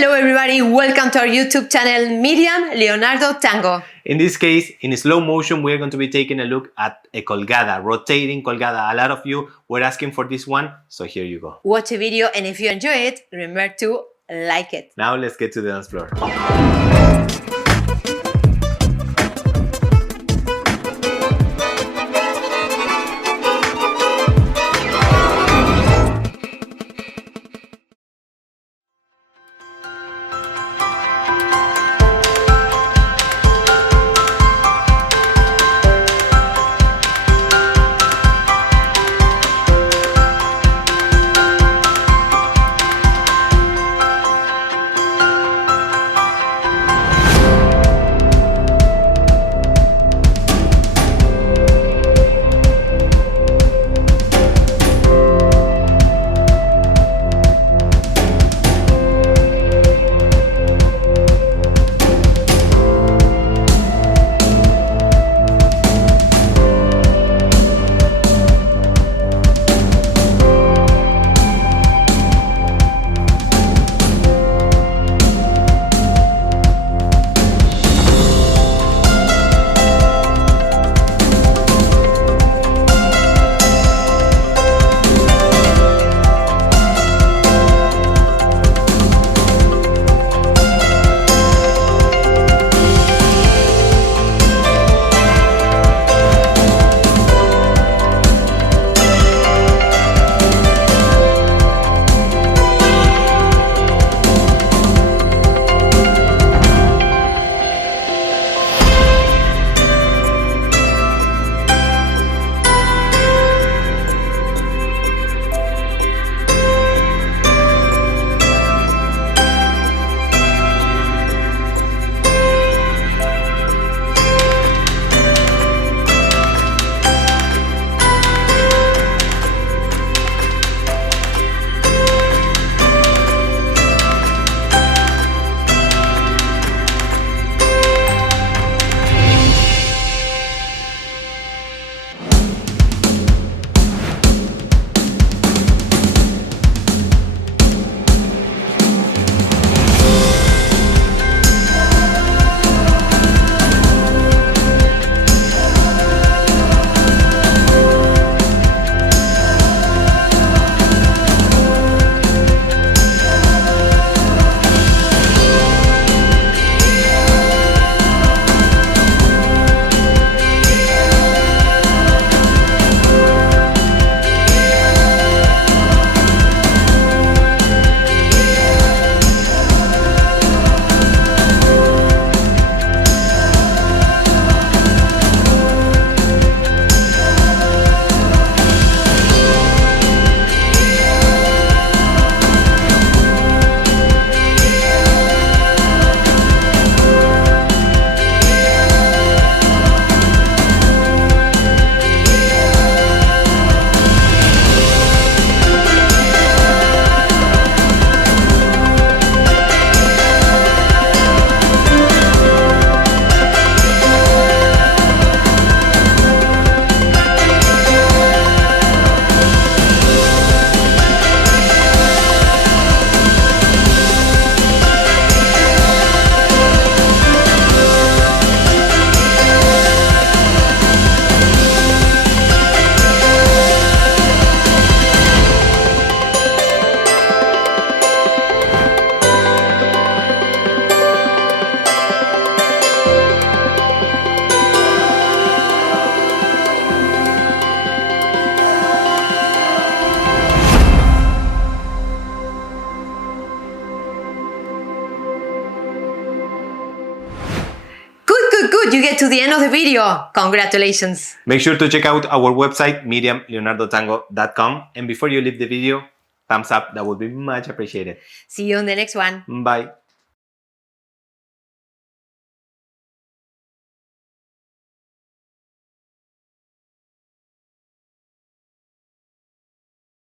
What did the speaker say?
Hello everybody, welcome to our YouTube channel, Miriam, Leonardo, Tango. In this case, in slow motion, we're going to be taking a look at a Colgada, rotating Colgada. A lot of you were asking for this one, so here you go. Watch the video and if you enjoy it, remember to like it. Now let's get to the dance floor. Good, you get to the end of the video. Congratulations. Make sure to check out our website, miriamleonardotango.com. And before you leave the video, thumbs up, that would be much appreciated. See you on the next one. Bye.